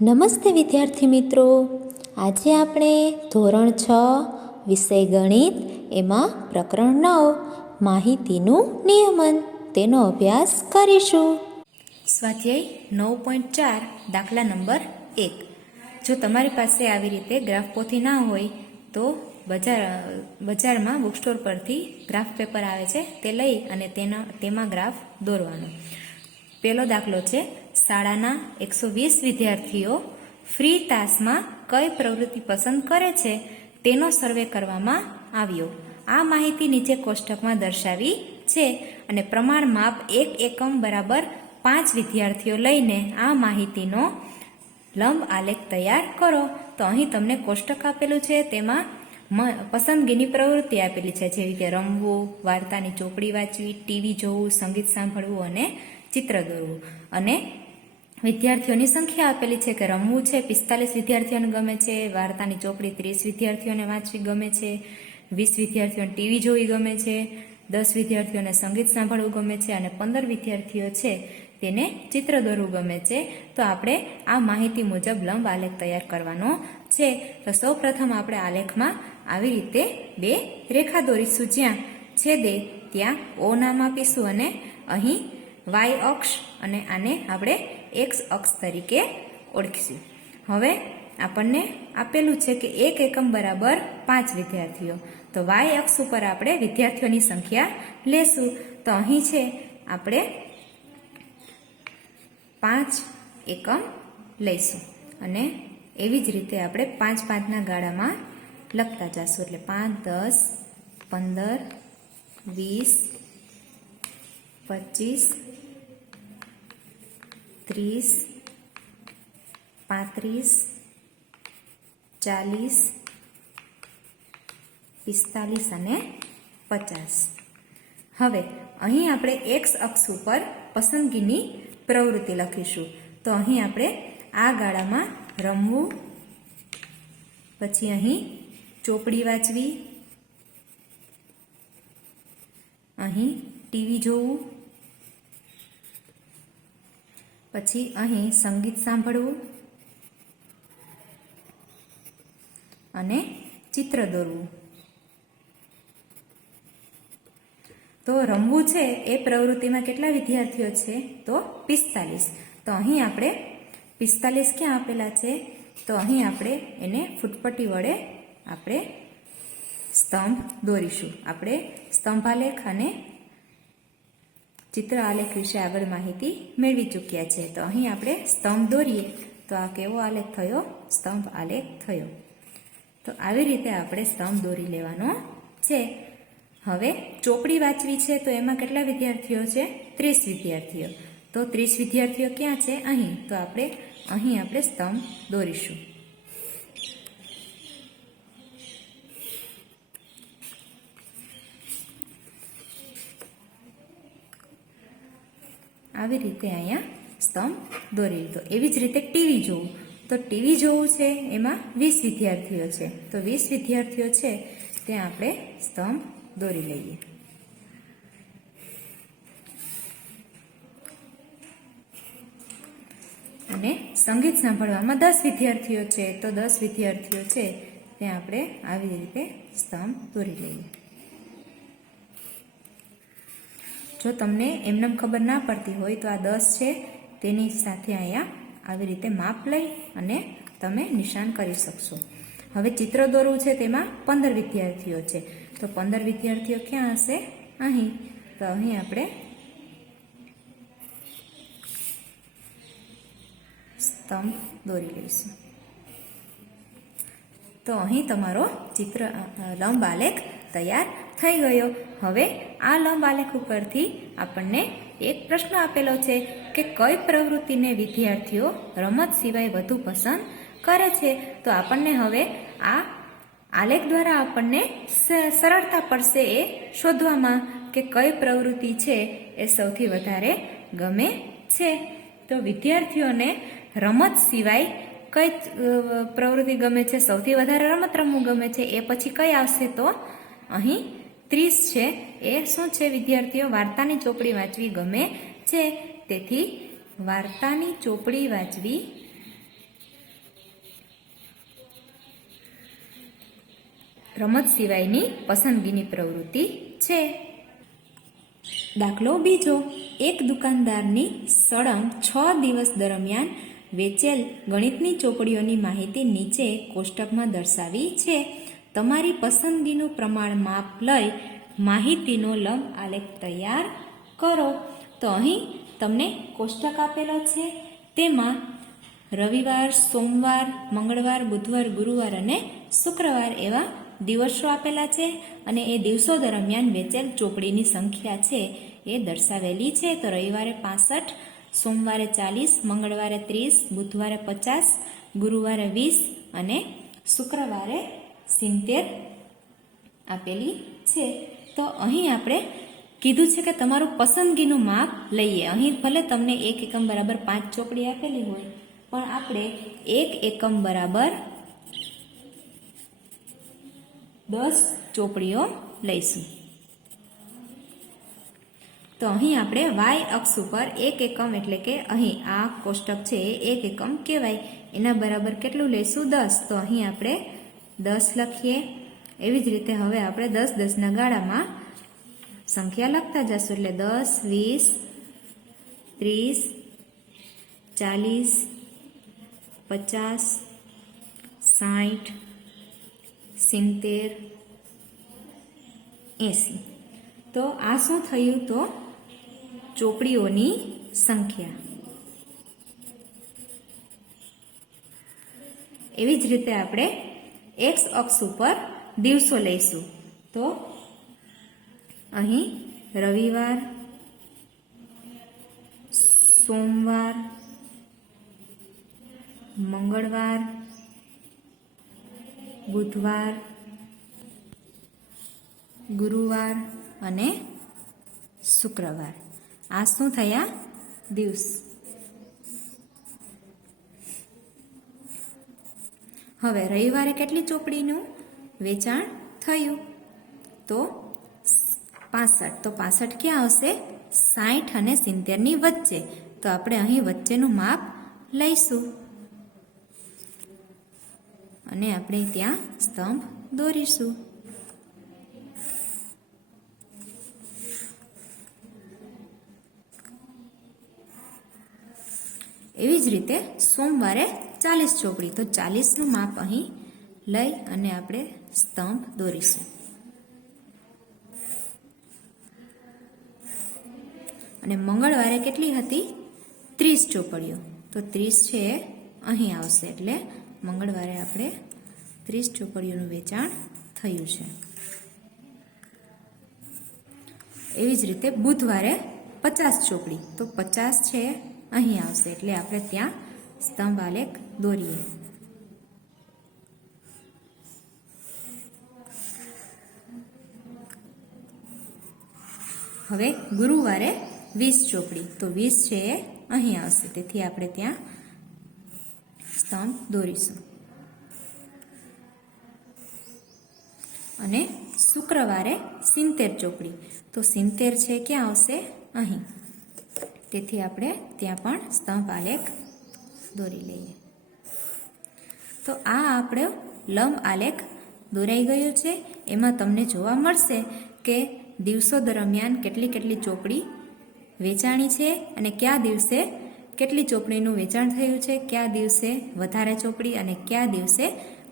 નમસ્તે વિદ્યાર્થી મિત્રો, આજે આપણે ધોરણ 6 વિષય ગણિત એમાં પ્રકરણ 9 માહિતીનું નિયમન તેનો અભ્યાસ કરીશું. સ્વાધ્યાય 9.4 દાખલા નંબર 1. જો તમારી પાસે આવી રીતે ગ્રાફ પોથી ના હોય તો બજારમાં બુક સ્ટોર પરથી ગ્રાફ પેપર આવે છે, તે લઈ અને તેમાં ગ્રાફ દોરવાનો. પહેલો દાખલો છે, શાળાના 120 વિદ્યાર્થીઓ ફ્રી તાસમાં કઈ પ્રવૃત્તિ પસંદ કરે છે તેનો સર્વે કરવામાં આવ્યો. આ માહિતી નીચે કોષ્ટકમાં દર્શાવી છે અને પ્રમાણ માપ 1 એકમ બરાબર 5 વિદ્યાર્થીઓ લઈને આ માહિતીનો લંબ આલેખ તૈયાર કરો. તો અહીં તમને કોષ્ટક આપેલું છે, તેમાં પસંદગીની પ્રવૃત્તિ આપેલી છે, જેવી કે રમવું, વાર્તાની ચોપડી વાંચવી, ટીવી જોવું, સંગીત સાંભળવું અને ચિત્ર દોરવું. અને વિદ્યાર્થીઓની સંખ્યા આપેલી છે કે રમવું છે 45 વિદ્યાર્થીઓને ગમે છે, વાર્તાની ચોપડી 30 વિદ્યાર્થીઓને વાંચવી ગમે છે, 20 વિદ્યાર્થીઓને ટીવી જોવી ગમે છે, 10 વિદ્યાર્થીઓને સંગીત સાંભળવું ગમે છે અને 15 વિદ્યાર્થીઓ છે તેને ચિત્ર દોરવું ગમે છે. તો આપણે આ માહિતી મુજબ લંબ આલેખ તૈયાર કરવાનો છે. તો સૌ પ્રથમ આપણે આલેખમાં આવી રીતે બે રેખા દોરીશું, જ્યાં છેદે ત્યાં ઓ નામ આપીશું અને અહીં વાય અક્ષ અને આને આપણે એક્સ અક્ષ તરીકે ઓળખીશું. હવે આપણને આપેલું છે કે 1 એકમ બરાબર 5 વિદ્યાર્થીઓ. તો વાય અક્ષ ઉપર આપણે વિદ્યાર્થીઓની સંખ્યા લેશું. તો અહીં છે આપણે 5 એકમ લઈશું અને એવી જ રીતે આપણે 5-5ના ગાળામાં લખતા જશું. એટલે 5, 10, 15, 20, 25, 30, 35, 40, 45 અને 50. હવે અહીં આપણે એક્સ અક્ષ ઉપર પસંદગીની પ્રવૃત્તિ લખીશું. તો અહીં આપણે આ ગાળામાં રમવું, પછી અહીં ચોપડી વાંચવી, અહીં ટીવી જોવું, પછી અહીં સંગીત સાંભળવું અને ચિત્ર દોરવું. તો રમવું છે એ પ્રવૃત્તિમાં કેટલા વિદ્યાર્થીઓ છે? તો 45. તો અહીં આપણે 45 ક્યાં આપેલા છે? તો અહીં આપણે એને ફૂટપટ્ટી વડે આપણે સ્તંભ દોરીશું. આપણે સ્તંભ આલેખ અને ચિત્ર આલેખ વિશે આગળ માહિતી મેળવી ચૂક્યા છે. તો અહીં આપણે સ્તંભ દોરીએ તો આ કેવો આલેખ થયો? સ્તંભ આલેખ થયો. તો આવી રીતે આપણે સ્તંભ દોરી લેવાનો છે. હવે ચોપડી વાંચવી છે તો એમાં કેટલા વિદ્યાર્થીઓ છે? 30 વિદ્યાર્થીઓ. તો 30 વિદ્યાર્થીઓ ક્યાં છે? અહીં. તો અહીં આપણે સ્તંભ દોરીશું. આવી રીતે અહીંયા સ્તંભ દોરી લીધો. એવી જ રીતે ટીવી જોવું. તો ટીવી જોવું છે એમાં 20 વિદ્યાર્થીઓ છે. તો 20 વિદ્યાર્થીઓ છે ત્યાં આપણે સ્તંભ દોરી લઈએ. અને સંગીત સાંભળવામાં 10 વિદ્યાર્થીઓ છે. તો 10 વિદ્યાર્થીઓ છે ત્યાં આપણે આવી રીતે સ્તંભ દોરી લઈએ. જો તમને એમને ખબર ના પડતી હોય તો આ 10 છે તેની સાથે અહીંયા આવી રીતે માપ લઈ અને તમે નિશાન કરી શકશો. હવે ચિત્ર દોરવું છે તેમાં 15 વિદ્યાર્થીઓ છે. તો 15 વિદ્યાર્થીઓ ક્યાં હશે? અહીં. તો અહીં આપણે સ્તંભ દોરી લઈશું. તો અહીં તમારો ચિત્ર લંબ આલેખ તૈયાર થઈ ગયો. હવે આ લંબ આલેખ ઉપરથી આપણને એક પ્રશ્ન આપેલો છે કે કઈ પ્રવૃત્તિને વિદ્યાર્થીઓ રમત સિવાય વધુ પસંદ કરે છે. તો આપણને હવે આ આલેખ દ્વારા આપણને સરળતા પડશે એ શોધવામાં કે કઈ પ્રવૃત્તિ છે એ સૌથી વધારે ગમે છે. તો વિદ્યાર્થીઓને રમત સિવાય કઈ પ્રવૃત્તિ ગમે છે? સૌથી વધારે રમત રમવું ગમે છે. એ પછી કઈ આવશે? તો અહીં 30 છે એ શું છે? વિદ્યાર્થીઓ વાર્તાની ચોપડી વાંચવી ગમે છે. તેથી વાર્તાની ચોપડી વાંચવી રમત સિવાયની પસંદગીની પ્રવૃત્તિ છે. દાખલો બીજો, એક દુકાનદારની સળંગ 6 દિવસ દરમિયાન વેચેલ ગણિતની ચોપડીઓની માહિતી નીચે કોષ્ટકમાં દર્શાવી છે. તમારી પસંદગીનું પ્રમાણ માપ લઈ માહિતીનો લંબ આલેખ તૈયાર કરો. તો અહીં તમને કોષ્ટક આપેલો છે, તેમાં રવિવાર, સોમવાર, મંગળવાર, બુધવાર, ગુરુવાર અને શુક્રવાર એવા દિવસો આપેલા છે અને એ દિવસો દરમિયાન વેચેલ ચોપડીની સંખ્યા છે એ દર્શાવેલી છે. તો રવિવારે 65, સોમવારે 40, મંગળવારે 30, બુધવારે 50, ગુરુવારે 20 અને શુક્રવારે 70 આપેલી છે. તો અહીં આપણે કીધું છે કે તમારું પસંદગીનું માપ લઈએ. અહીં ભલે તમને 1 એકમ બરાબર 5 ચોપડી આપેલી હોય, પણ આપણે 1 એકમ બરાબર 10 ચોપડીઓ લઈશું. તો અહીં આપણે વાય અક્ષ ઉપર 1 એકમ એટલે કે અહીં આ કોષ્ટક છે એ 1 એકમ કહેવાય, એના બરાબર કેટલું લઈશું? 10. તો અહીં આપણે 10 લખીએ. એવી જ રીતે હવે આપણે 10 10ના ગાળામાં સંખ્યા લખતા જશું, એટલે 10, 20, 30, 40, 50, 60, 80. તો આ શું થયું? તો ચોપડીઓની સંખ્યા. એવી જ રીતે આપણે એક્સ અક્ષ ઉપર દિવસો લઈશું. તો અહીં રવિવાર, સોમવાર, મંગળવાર, બુધવાર, ગુરુવાર અને શુક્રવાર. આ શું થયા? દિવસ. હવે રવિવારે કેટલી ચોપડીનું વેચાણ થયું? તો 65. તો 65 ક્યાં આવશે? 60 અને 70ની વચ્ચે. તો આપણે અહીં વચ્ચેનું માપ લઈશું અને આપણે ત્યાં સ્તંભ દોરીશું. એવી જ રીતે સોમવારે 40 ચોપડી. તો 40નું માપ અહીં લઈ અને આપણે સ્તંભ દોરીશું. અને મંગળવારે કેટલી હતી? 30 ચોપડીઓ. તો 30 છે અહીં આવશે, એટલે મંગળવારે આપણે 30 ચોપડીઓનું વેચાણ થયું છે. એવી જ રીતે બુધવારે 50 ચોપડી. તો 50 છે અહીં આવશે, એટલે આપણે ત્યાં સ્તંભ આલેખ દોરીએ. હવે ગુરુવારે 20 ચોપડી. તો 20 છે એ અહીં આવશે, તેથી આપણે ત્યાં સ્તંભ દોરીશું. અને શુક્રવારે 70 ચોપડી. તો 70 છે ક્યાં આવશે? અહીં, તેથી આપણે ત્યાં પણ સ્તંભ આલેખ દોરી લઈએ. તો આ આપણો લંબ આલેખ દોરાઈ ગયો છે. એમાં તમને જોવા મળશે કે દિવસો દરમિયાન કેટલી ચોપડી વેચાણી છે અને કયા દિવસે કેટલી ચોપડીનું વેચાણ થયું છે, કયા દિવસે વધારે ચોપડી અને કયા દિવસે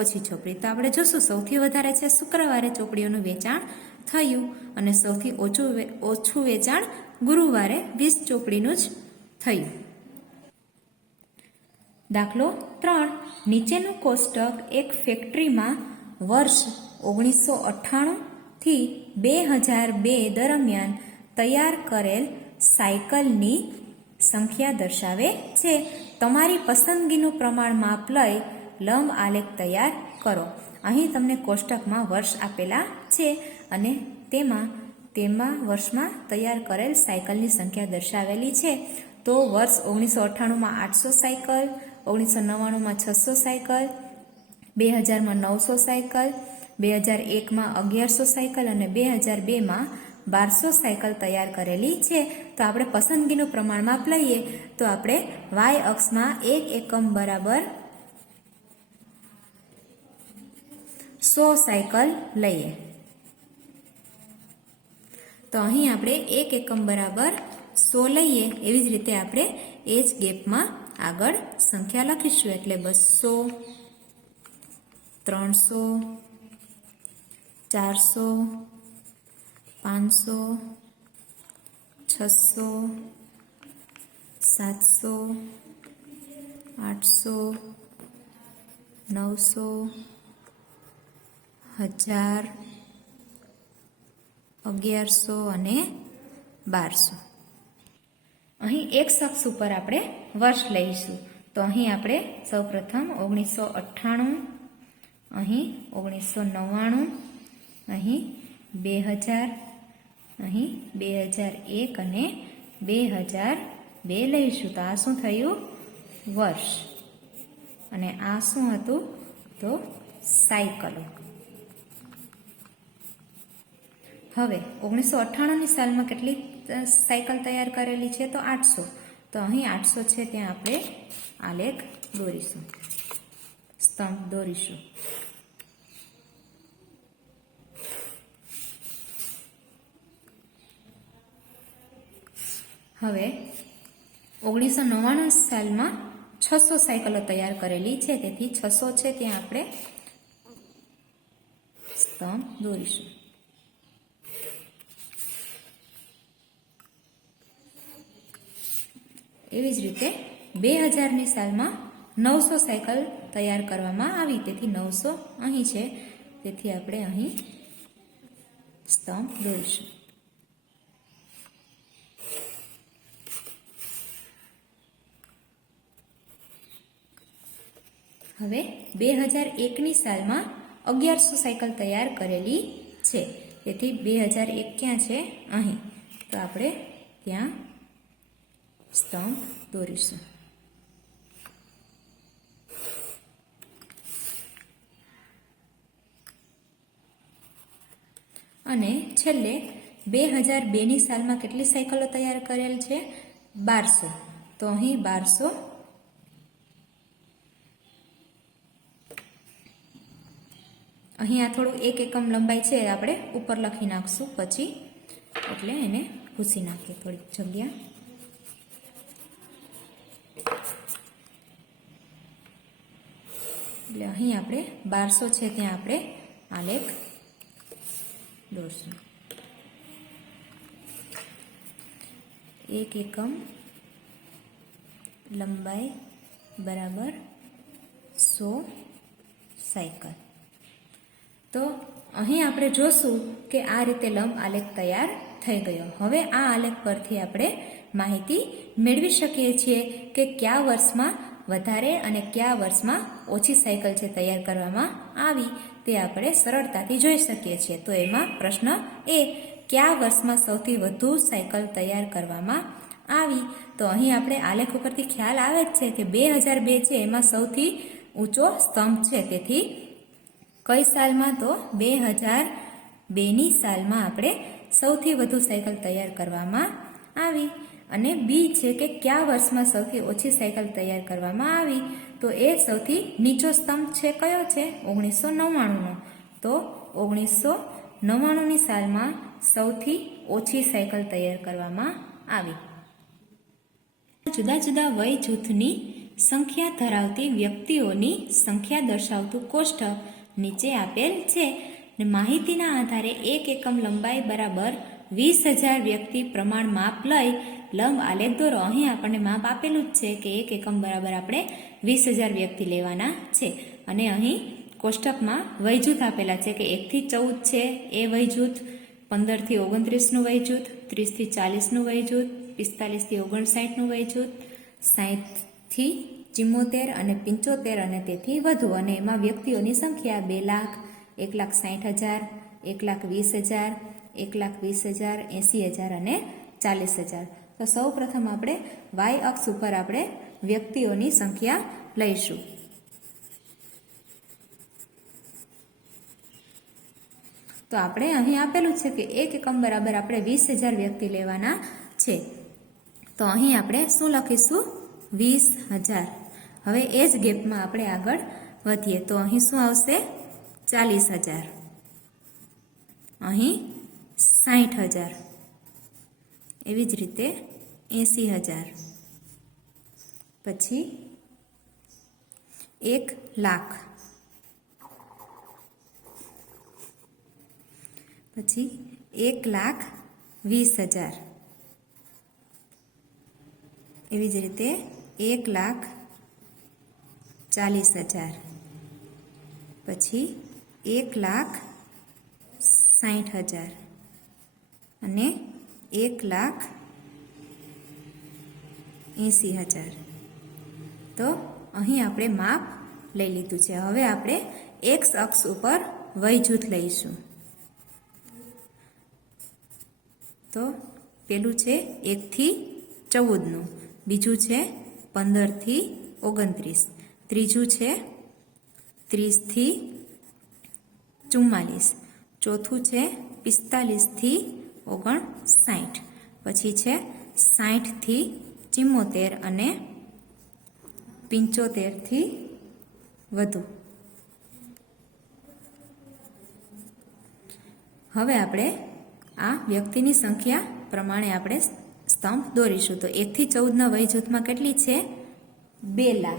ઓછી ચોપડી. તો આપણે જોશું, સૌથી વધારે છે શુક્રવારે ચોપડીઓનું વેચાણ થયું અને સૌથી ઓછું વેચાણ ગુરુવારે 20 ચોપડીનું જ થયું. દાખલો 3. નીચેનું કોષ્ટક એક ફેક્ટરીમાં વર્ષ 1998 થી 2002 દરમિયાન તૈયાર કરેલ સાયકલની સંખ્યા દર્શાવે છે. તમારી પસંદગીનું પ્રમાણ માપ લઈ લંબ આલેખ તૈયાર કરો. અહીં તમને કોષ્ટકમાં વર્ષ આપેલા છે અને તેમાં વર્ષમાં તૈયાર કરેલ સાયકલની સંખ્યા દર્શાવેલી છે. તો વર્ષ 1998માં 800 સાયકલ, 1999માં 600 સાયકલ, 2000માં 900 સાયકલ, 2001માં 1100 સાયકલ અને 2002માં 1200 સાયકલ તૈયાર કરેલી છે. તો આપણે પસંદગીનું પ્રમાણ માપ લઈએ તો આપણે વાય અક્ષમાં 1 એકમ બરાબર 100 સાયકલ લઈએ તો અહીં આપણે 1 એકમ બરાબર 100 લઈએ એવી જ રીતે આપણે એ જ ગેપમાં આગળ સંખ્યા લખીશું એટલે 200 300 400 500 600 700 800 900 1000 1100 અને 1200 અહીં એક શખ્સ ઉપર આપણે વર્ષ લઈશું તો અહીં આપણે સૌપ્રથમ 1998 અહીં 1999 અહીં 2000 અહીં 2001 અને 2002 લઈશું તો આ શું થયું વર્ષ અને આ શું હતું તો સાયકલો હવે 1998ની સાલમાં કેટલી સાયકલ તૈયાર કરેલી છે તો 800 તો અહીં 800 છે ત્યાં આપણે આલેખ દોરીશું સ્તંભ દોરીશું હવે 1999 સાલમાં 600 સાયકલો તૈયાર કરેલી છે તેથી 600 છે ત્યાં આપણે સ્તંભ દોરીશું એવી જ રીતે 2000ની સાલમાં 900 સાયકલ તૈયાર કરવામાં આવી તેથી 900 અહીં છે તેથી આપણે અહીં સ્તંભ દોરીશું હવે 2001ની સાલમાં 1100 સાયકલ તૈયાર કરેલી છે તેથી 2001 ક્યાં છે અહીં તો આપણે ત્યાં સ્તંભ દોરીશું અને છેલ્લે 2002ની સાલમાં કેટલી સાયકલો તૈયાર કરેલ છે 1200 તો અહીં 1200 અહીં આ થોડું 1 એકમ લંબાઈ છે આપણે ઉપર લખી નાખશું પછી એટલે એને ભૂસી નાખીએ થોડીક જગ્યા એટલે અહીં આપણે 1200 છે ત્યાં આપણે આલેખ દોરશું 1 એકમ લંબાઈ બરાબર 100 સાયકલ તો અહીં આપણે જોશું કે આ રીતે લંબ આલેખ તૈયાર થઈ ગયો હવે આ આલેખ પરથી આપણે માહિતી મેળવી શકીએ છીએ કે કયા વર્ષમાં વધારે અને કયા વર્ષમાં ઓછી સાયકલ છે તૈયાર કરવામાં આવી તે આપણે સરળતાથી જોઈ શકીએ છીએ તો એમાં પ્રશ્ન એ કયા વર્ષમાં સૌથી વધુ સાયકલ તૈયાર કરવામાં આવી તો અહીં આપણે આલેખ ઉપરથી ખ્યાલ આવે જ છે કે 2002 છે એમાં સૌથી ઊંચો સ્તંભ છે તેથી કઈ સાલમાં તો 2002ની સાલમાં આપણે સૌથી વધુ સાયકલ તૈયાર કરવામાં આવી અને બી છે કે કયા વર્ષમાં સૌથી ઓછી સાયકલ તૈયાર કરવામાં આવી તો એ સૌથી નીચો સ્તંભ છે કયો છે 1999નો તો 1999ની સાલમાં સૌથી ઓછી સાયકલ તૈયાર કરવામાં આવી જુદા જુદા વય જૂથની સંખ્યા ધરાવતી વ્યક્તિઓની સંખ્યા દર્શાવતું કોષ્ટક નીચે આપેલ છે ને માહિતીના આધારે 1 એકમ લંબાઈ બરાબર 20,000 વ્યક્તિ પ્રમાણ માપ લઈ લંબ આલેખ દોરો અહીં આપણને માપ આપેલું જ છે કે 1 એકમ બરાબર આપણે 20,000 વ્યક્તિ લેવાના છે અને અહીં કોષ્ટકમાં વયજૂથ આપેલા છે કે 1 થી 14 છે એ વયજૂથ 15 થી 29નું વયજૂથ 30 થી 40નું વયજૂથ 45 થી 59નું વયજૂથ 60 થી 74 અને 75 અને તેથી વધુ અને એમાં વ્યક્તિઓની સંખ્યા 2 લાખ 1,60,000 1,20,000 1,20,000 80,000 અને 40,000 તો સૌ પ્રથમ આપણે વાય અક્ષ ઉપર આપણે વ્યક્તિઓની સંખ્યા લઈશું તો આપણે અહીં આપેલું છે કે 1 એકમ બરાબર આપણે 20,000 વ્યક્તિ લેવાના છે તો અહીં આપણે શું લખીશું 20,000 હવે એ જ ગેપમાં આપણે આગળ વધીએ તો અહીં શું આવશે 40,000, અહીં 60,000, એવી જ રીતે 80,000, પછી 1,00,000, પછી 1,20,000, એવી જ રીતે 1,40,000, પછી 1,60,000 અને 1,80,000. તો અહીં આપણે માપ લઈ લીધું છે. હવે આપણે એક્સ અક્ષ ઉપર વય જૂથ લઈશું. તો પેલું છે 1 થી 14નું, બીજું છે 15 થી 29, ત્રીજું છે 30 થી 44, ચોથું છે 45 થી 59, પછી છે 60 થી 74 અને 75 થી વધુ. હવે આપણે આ વ્યક્તિની સંખ્યા પ્રમાણે આપણે સ્તંભ દોરીશું. તો 1 થી 14ના વય જૂથમાં કેટલી છે? 2,00,000.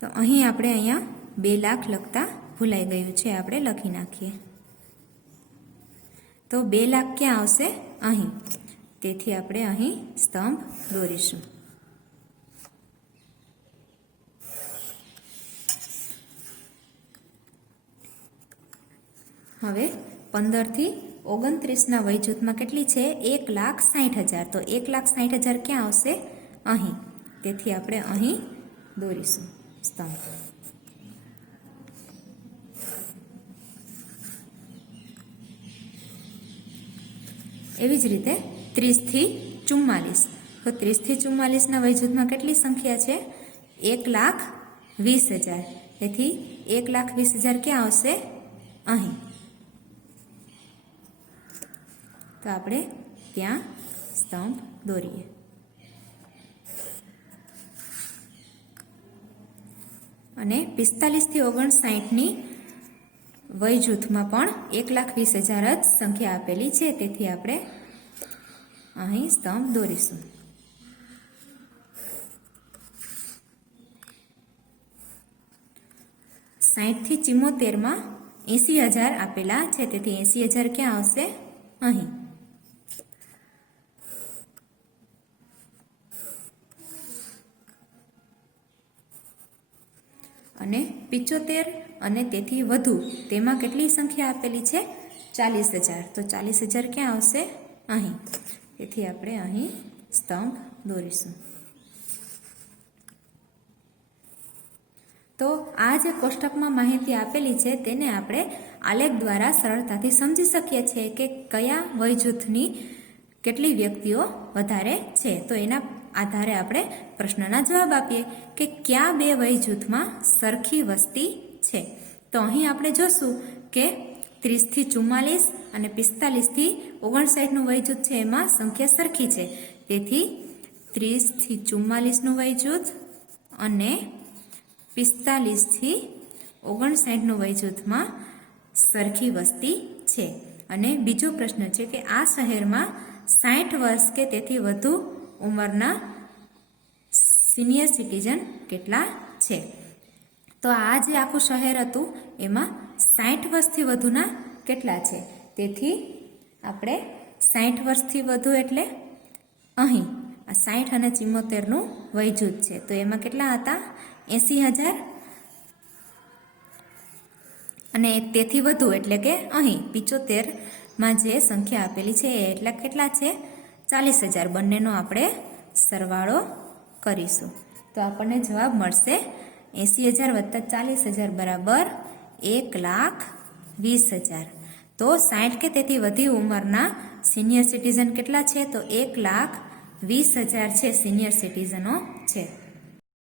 તો અહીં આપણે અહીંયા 2,00,000 લખતા ભૂલાઈ ગયું છે, આપણે લખી નાખીએ. તો 2,00,000 ક્યાં આવશે? અહીં. તેથી આપણે અહીં સ્તંભ દોરીશું. હવે 15 થી 29ના વય જૂથમાં કેટલી છે? 1,60,000. તો 1,60,000 ક્યાં આવશે? અહીં. તેથી આપણે અહીં દોરીશું સ્તંભ. એવી જ રીતે 30 થી 44. તો 30 થી 44ના વય જૂથમાં કેટલી સંખ્યા છે? 1,20,000. તેથી 1,20,000 ક્યાં આવશે? અહીં. તો આપણે ત્યાં સ્તંભ દોરીએ. અને 45 થી 59ની વય જૂથમાં પણ 1,20,000 જ સંખ્યા આપેલી છે, તેથી આપણે અહીં સ્તંભ દોરીશું. થી 74માં 80,000 આપેલા છે, તેથી 80,000 ક્યાં આવશે? અહીં. અને 75 અને તેથી વધુ તેમાં કેટલી સંખ્યા આપેલી છે? 40,000. તો 40,000 ક્યાં આવશે? અહીં. તેથી આપણે અહીં સ્તંભ દોરીશું. તો આ જે કોષ્ટકમાં માહિતી આપેલી છે તેને આપણે આલેખ દ્વારા સરળતાથી સમજી શકીએ છીએ કે કયા વય જૂથની કેટલી વ્યક્તિઓ વધારે છે. તો એના આધારે આપણે પ્રશ્નના જવાબ આપીએ કે કયા બે વય જૂથમાં સરખી વસ્તી છે. તો અહીં આપણે જોશું કે 30 થી 44 અને 45 થી 59નું વય જૂથ છે, એમાં સંખ્યા સરખી છે. તેથી 30 થી 44નું વય જૂથ અને 45 થી 59નું વય જૂથમાં સરખી વસ્તી છે. અને બીજો પ્રશ્ન છે કે આ શહેરમાં 60 વર્ષ કે તેથી વધુ ઉંમરના સિનિયર સિટીઝન કેટલા છે. તો આ જે આખું શહેર હતું એમાં 60 વર્ષથી વધુના કેટલા છે. તેથી આપણે 60 વર્ષથી વધુ એટલે અહીં આ 60 અને 74નું વય જૂથ છે. તો એમાં કેટલા હતા? 80,000. અને તેથી વધુ એટલે કે અહીં 75માં જે સંખ્યા આપેલી છે એ એટલા કેટલા છે? 40,000. બંનેનો આપણે સરવાળો કરીશું તો આપણને જવાબ મળશે 80,000 + 40,000 બરાબર 1,20,000. તો 60 કે તેથી વધુ ઉંમરના સિનિયર સિટીઝન કેટલા છે? તો 1,20,000 છે સિનિયર સિટીઝનો છે.